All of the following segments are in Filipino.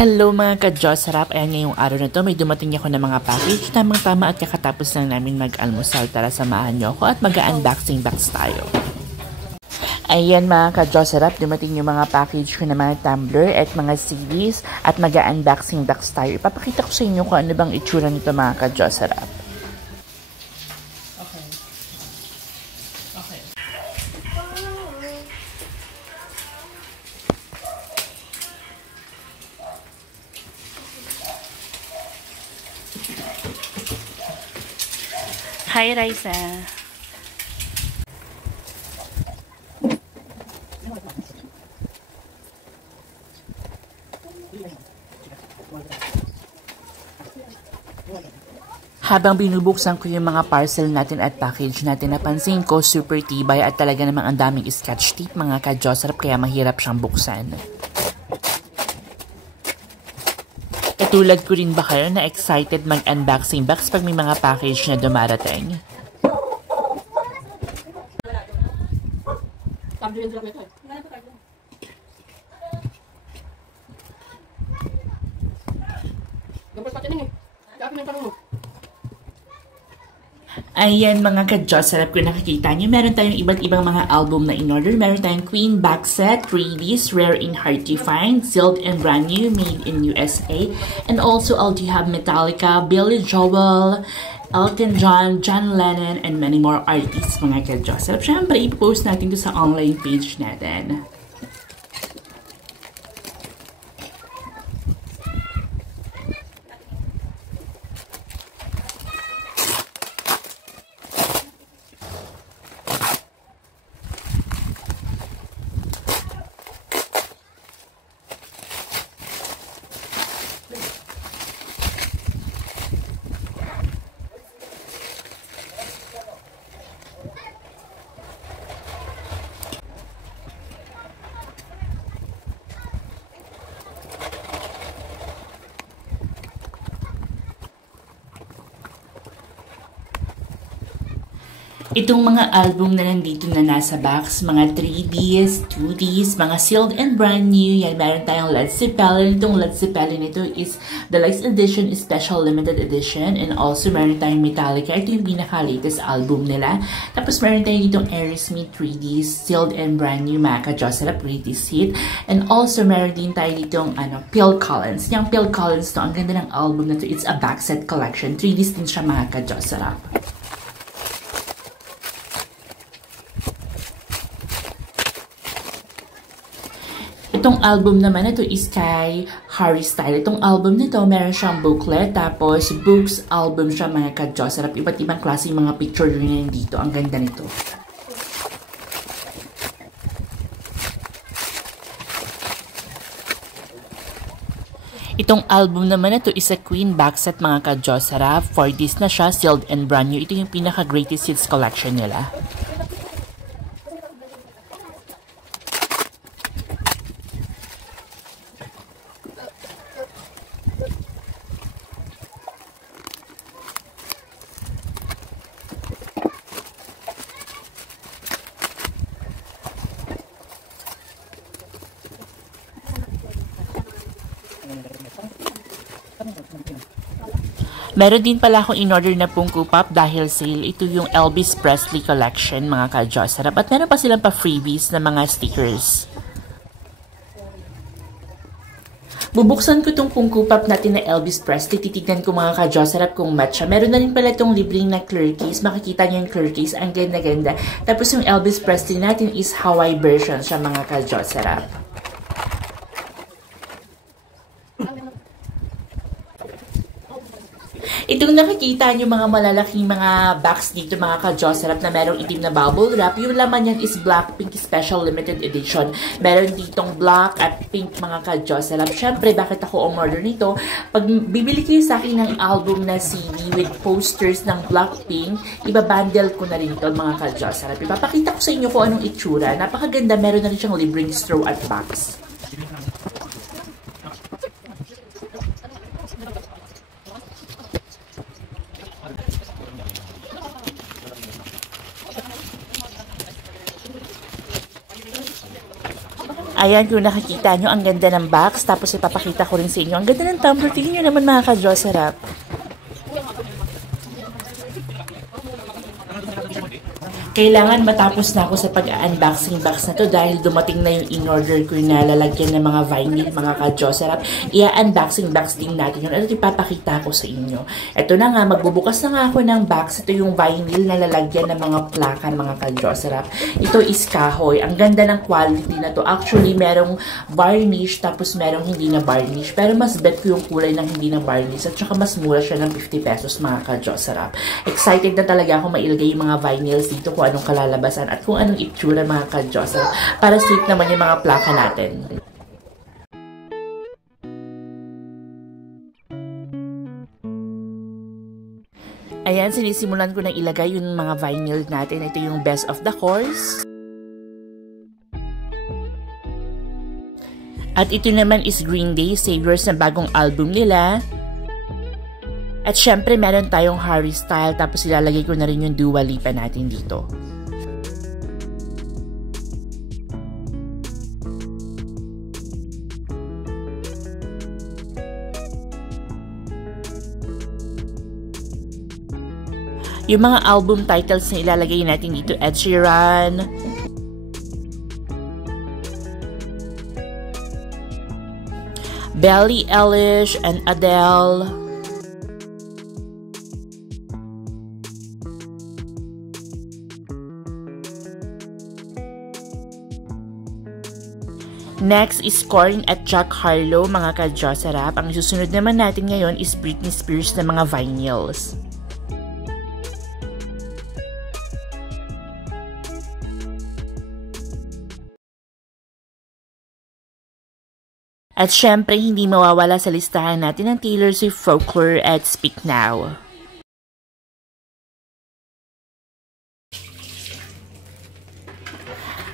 Hello mga ka-Diyos, sarap. Ayan, ngayong araw na to may dumating ako ng mga package. Tamang-tama at kakatapos lang namin mag-almusal. Tara, samahan nyo ako at mag-unboxing box tayo. Ayan mga ka-Diyos, sarap. Dumating yung mga package ko ng mga tumbler at mga CDs at mag-unboxing box tayo. Ipapakita ko sa inyo kung ano bang itsura nito mga ka-Diyos, sarap. Hi, Raisa. Habang binubuksan ko yung mga parcel natin at package natin, napansin ko super tibay at talaga namang ang daming scotch tape mga ka-Diyos, kaya mahirap siyang buksan. Katulad ko rin ba kayo na excited mag-unboxing box pag may mga package na dumarating? Ayan mga ka-Diyos, sarap ko nakikita nyo. Meron tayong iba't ibang mga album na in-order. Meron tayong Queen box set, 3Ds, rare in heart to find, sealed and brand new, made in USA. And also, do you have Metallica, Billy Joel, Elton John, John Lennon, and many more artists mga ka-Diyos. Sarap syempre, i-post natin to sa online page natin. Itong mga album na nandito na nasa box, mga 3Ds, 2Ds, mga sealed and brand new, yan, meron tayong Led Zeppelin. Itong Led Zeppelin ito is Deluxe Edition, Special Limited Edition, and also meron tayong Metallica. Ito yung pinaka-latest album nila. Tapos meron tayong ditong Aerosmith 3Ds, sealed and brand new, mga ka-Diyos, sarap, greatest hit. And also meron din tayo ditong Phil Collins. Yung Phil Collins to, ang ganda ng album na to, it's a box set collection. 3Ds din siya mga ka-Diyos, sarap. Itong album naman ito is kay Harry Styles. Itong album nito, meron siyang booklet, tapos books album siya mga ka-Diyos. Sarap, iba't ibang klase mga picture rin dito. Ang ganda nito. Itong album naman ito is a Queen box set mga ka-Diyos. Sarap, 4Ds na siya, sealed and brand new. Ito yung pinaka-greatest hits collection nila. Meron din pala akong in-order na Funko Pop dahil sale. Ito yung Elvis Presley collection mga ka-Diyos. Sarap. At meron pa silang pa freebies na mga stickers. Bubuksan ko itong Funko Pop natin na Elvis Presley. Titignan ko mga ka-Diyos. Sarap kung match siya. Meron na rin pala itong libreng na clear case. Makikita niyo yung clear case. Ang ganda-ganda. Tapos yung Elvis Presley natin is Hawaii version siya mga ka-Diyos. Sarap. Itong nakikita nyo mga malalaking mga box dito mga ka-Diyos, sarap na merong itim na bubble wrap. Yung laman yan is Blackpink Special Limited Edition. Meron ditong black at pink mga ka-Diyos, sarap. Siyempre, bakit ako umorder nito? Pag bibili kayo sa akin ng album na CD with posters ng Blackpink, ibabundle ko na rin ito mga ka-Diyos, sarap. Ipapakita ko sa inyo kung anong itsura. Napakaganda, meron na rin siyang libreng straw at box. Ayan, kung nakikita nyo, ang ganda ng box. Tapos ipapakita ko rin sa inyo. Ang ganda ng tumbler. Tingnan nyo naman mga ka-Diyos, sarap. Kailangan matapos na ako sa pag-unboxing box na to dahil dumating na yung in-order ko na lalagyan ng mga vinyl, mga ka-Diyos. Sarap. I-unboxing box din natin yun. At ipapakita ko sa inyo. Ito na nga, magbubukas na nga ako ng box. Ito yung vinyl na lalagyan ng mga plaka, mga ka-Diyos. Sarap. Ito is kahoy. Ang ganda ng quality na to. Actually, merong varnish tapos merong hindi na varnish. Pero mas bet ko yung kulay ng hindi na varnish. At saka mas mura siya ng 50 pesos, mga ka-Diyos. Sarap. Excited na talaga ako mailagay yung mga vinyls dito kung anong kalalabasan at kung anong itsura, mga ka-Diyos. Para sweet naman yung mga plaka natin. Ayan, sinisimulan ko na ilagay yung mga vinyl natin. Ito yung Best of the Course. At ito naman is Green Day, Saviors na bagong album nila. At syempre, meron tayong Harry Style, tapos ilalagay ko na rin yung Dua Lipa natin dito. Yung mga album titles na ilalagay natin dito, Ed Sheeran, Billie Eilish, and Adele. Next is Korn at Jack Harlow, mga ka-Diyos, sarap. Ang susunod naman natin ngayon is Britney Spears na mga vinyls. At syempre, hindi mawawala sa listahan natin ang Taylor Swift, Folklore at Speak Now.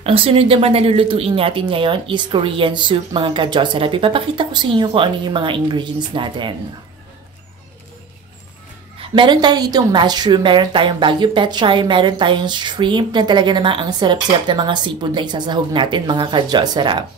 Ang sunod naman na lulutuin natin ngayon is Korean soup, mga ka-Diyos. Sarap. Ipapakita ko sa inyo kung ano yung mga ingredients natin. Meron tayo ditong mushroom, meron tayong Baguio Petchay, meron tayong shrimp na talaga namang ang sarap-sarap na mga seafood na isasahog natin, mga ka-Diyos. Sarap.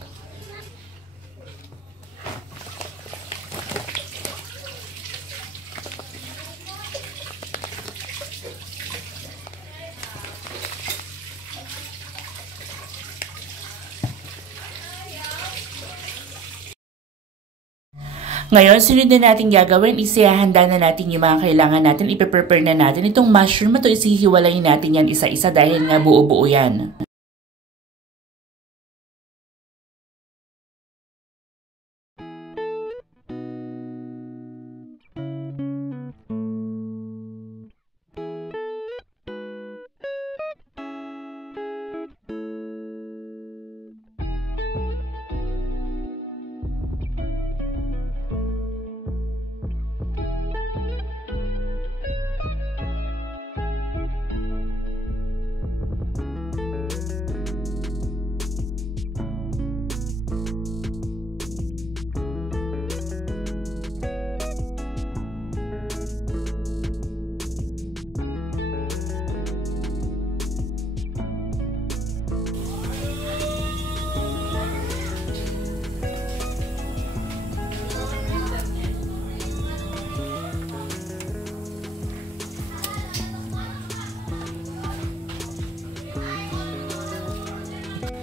Ngayon, sunod na natin gagawin is ihahanda na natin yung mga kailangan natin. Ipe-prepare na natin. Itong mushroom, ito isihiwalayin natin yan isa-isa dahil nga buo-buo yan.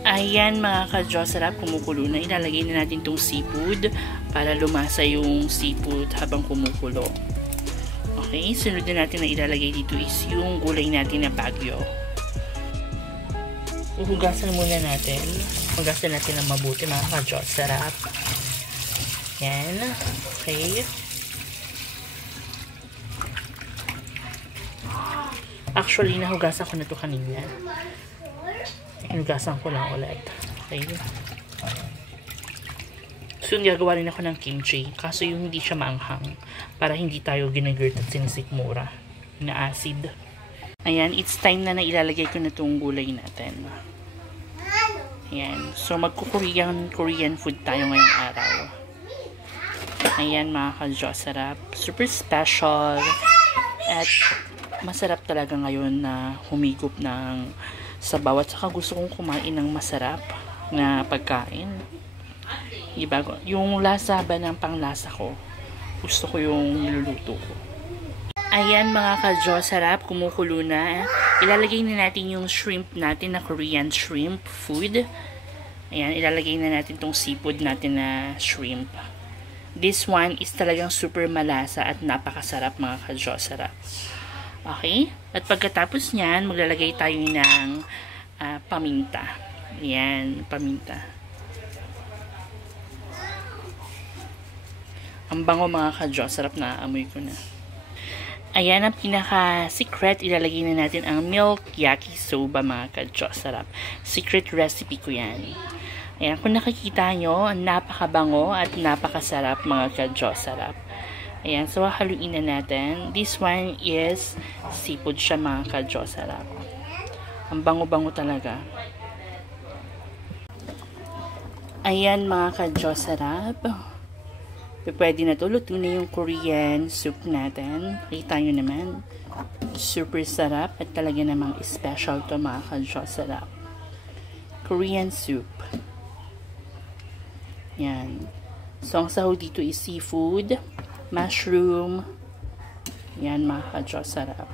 Ayan mga ka-Diyos, sarap, kumukulo na. Ilalagay na natin itong seafood para lumasa yung seafood habang kumukulo. Okay, sunod na natin na ilalagay dito is yung gulay natin na Baguio. Uhugasan muna natin. Hugasan natin ng mabuti mga ka-Diyos, sarap. Yan. Okay. Actually, nahugasan ko na ito kanina. Hinugasan ko lang ulit. Okay. So, gagawa rin ako ng kimchi. Kaso yung hindi siya maanghang. Para hindi tayo ginagirt at sinisikmura. Na acid. Ayan, it's time na ilalagay ko na itong gulay natin. Ayan. So, magko-Korean food tayo ngayong araw. Ayan, mga ka-Diyos, sarap. Super special. At masarap talaga ngayon na humigop ng sabaw. At saka gusto kong kumain ng masarap. na pagkain. Diba? Yung lasa ba ng panglasa ko, gusto ko yung niluluto ko. Ayan mga ka-Diyos, sarap, kumukulo na. Ilalagay na natin yung shrimp natin na Korean shrimp food. Ayan, ilalagay na natin tong seafood natin na shrimp. This one is talagang super malasa at napakasarap mga ka-Diyos, sarap. Okay? At pagkatapos nyan, maglalagay tayo ng paminta. Ayan, paminta. Ang bango mga ka-Diyos, sarap na amoy ko na. Ayan ang pinaka-secret. Ilalagay na natin ang milk yakisoba mga ka-Diyos. Sarap. Secret recipe ko yan. Ayan, kung nakikita nyo, napakabango at napakasarap mga ka-Diyos. Sarap. Ayan, so haluin na natin. This one is seafood siya mga ka-Diyos. Sarap. Ang bango-bango talaga. Ayan mga ka-Diyos. Sarap. Pwede na to. Luto na yung Korean soup natin. Kita nyo naman. Super sarap. At talaga namang special to mga ka-Diyos. Sarap. Korean soup. Yan. So, ang sahog dito is seafood, mushroom. Yan mga ka-Diyos. Sarap.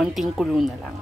Unting kulo na lang.